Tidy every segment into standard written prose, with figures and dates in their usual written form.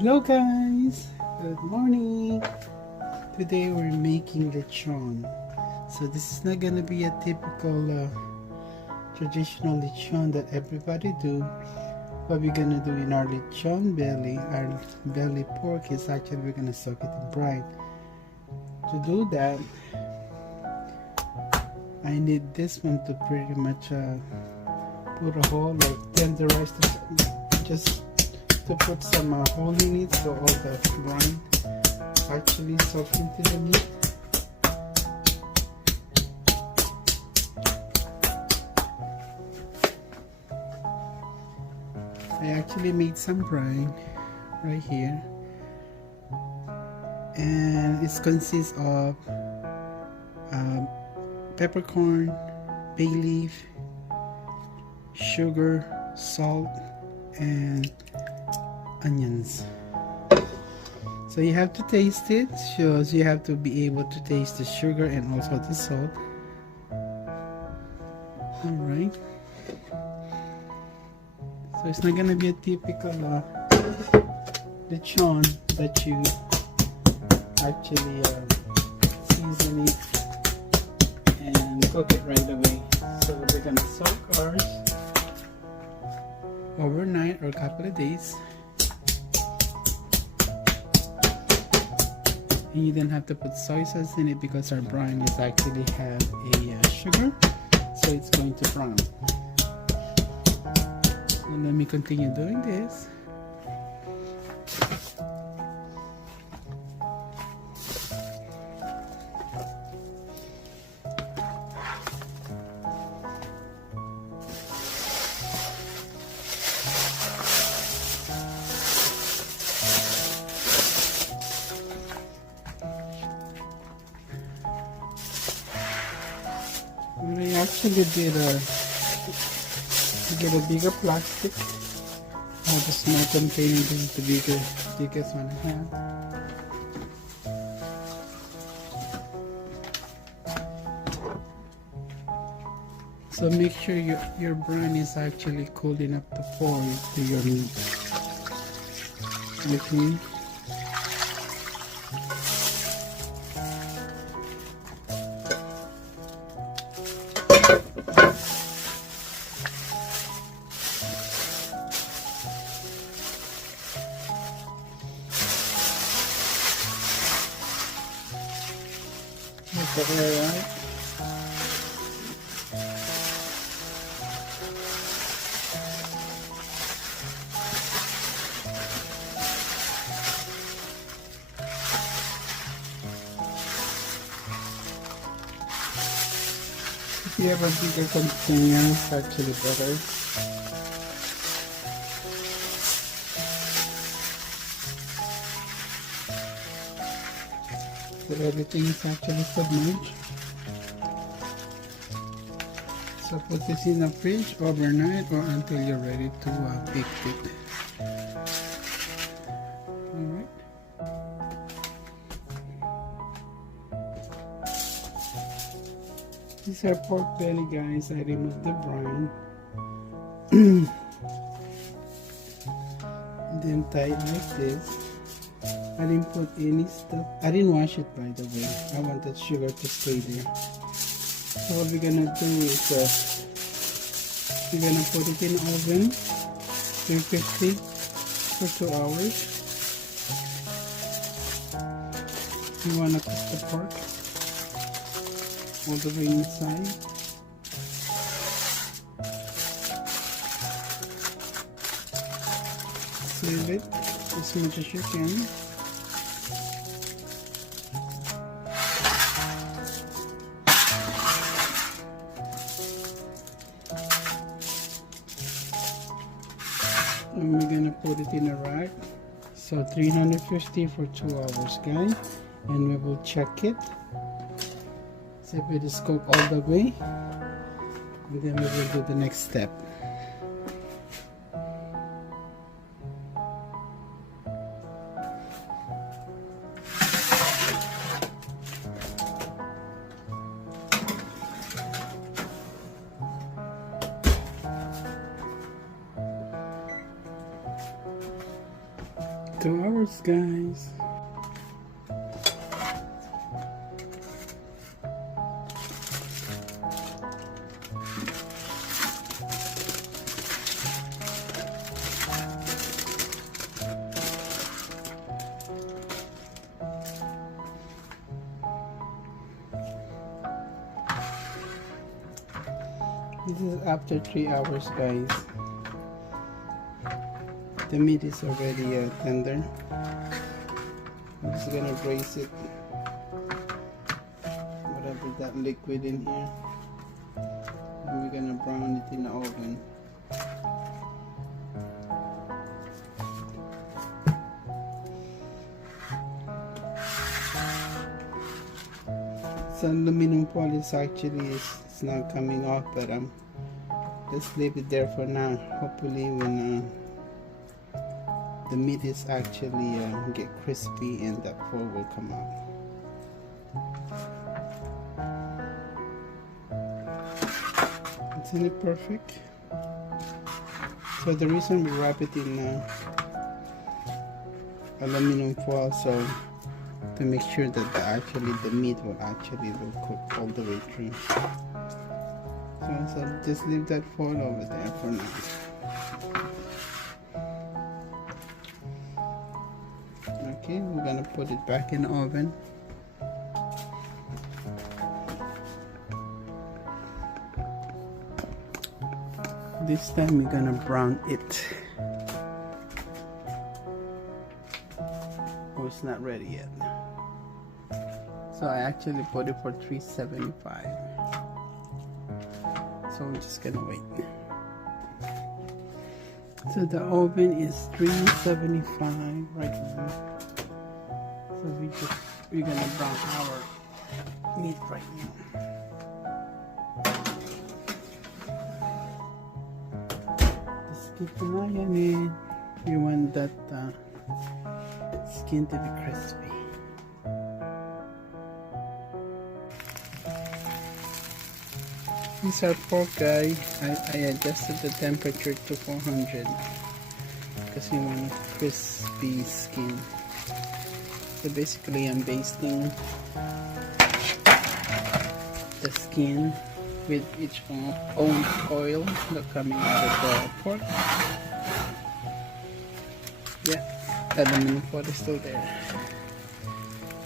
Hello guys, good morning. Today we're making lechon. So this is not gonna be a typical traditional lechon that everybody do. What we're gonna do in our lechon belly, our belly pork, is actually we're gonna soak it in brine. To do that, I need this one to pretty much put a hole or tenderize it, just to put some hole in it so all the brine actually soak into the meat. I actually made some brine right here, and it consists of peppercorn, bay leaf, sugar, salt, and onions. So you have to taste it, so you have to be able to taste the sugar and also the salt. Alright, so it's not gonna be a typical lechon that you actually season it and cook it right away. So we're gonna soak ours overnight or a couple of days, and you don't have to put soy sauce in it because our brine is actually have a sugar, so it's going to brown. And let me continue doing this. We actually did get a bigger plastic. I have a small container. This is the biggest one I have. So make sure your brine is actually cool enough to pour into your meat. Okay. Alright. If you have a bigger container, it's actually better. So everything is actually submerged. So put this in the fridge overnight or until you're ready to bake it. Alright. These are pork belly, guys. I removed the brine. And then tie it like this. I didn't put any stuff. I didn't wash it, by the way. I wanted sugar to stay there. So what we're gonna do is we're gonna put it in oven 350 for 2 hours. You wanna cook the pork all the way inside. Save it as much as you can. And we're gonna put it in a rack, so 350 for 2 hours, guys, and we will check it, see if it is cooked all the way, and then we will do the next step. 2 hours, guys. This is after 3 hours, guys. The meat is already tender. I'm just gonna braise it, whatever that liquid in here, and we're gonna brown it in the oven. So aluminum foil is actually it's not coming off, but let's leave it there for now. Hopefully when the meat is actually get crispy and that foil will come out. Isn't it perfect? So the reason we wrap it in aluminum foil, so to make sure that the meat will cook all the way through. So just leave that foil over there for now. Okay, we're gonna put it back in the oven. This time we're gonna brown it. Oh, it's not ready yet. So I actually put it for 375. So we're just gonna wait. So the oven is 375 right now. So we're gonna brown our meat right now. Just keep an eye on it. You want that skin to be crispy. This is our pork, guy. I adjusted the temperature to 400 because we want a crispy skin. So basically I'm basting the skin with its own oil that's coming out of the pork. Yeah, the aluminum foil is still there.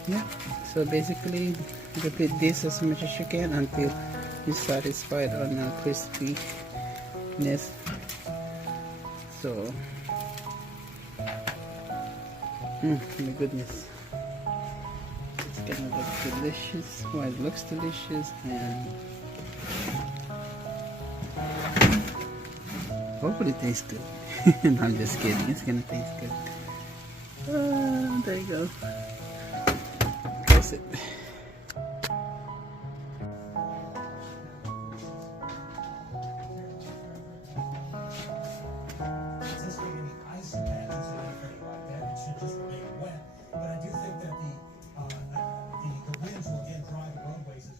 Yeah, so basically repeat this as much as you can until you're satisfied on crispiness. So my goodness, it's gonna look delicious. Well, it looks delicious, and hopefully it tastes good. No, I'm just kidding, it's gonna taste good. There you go. Press it.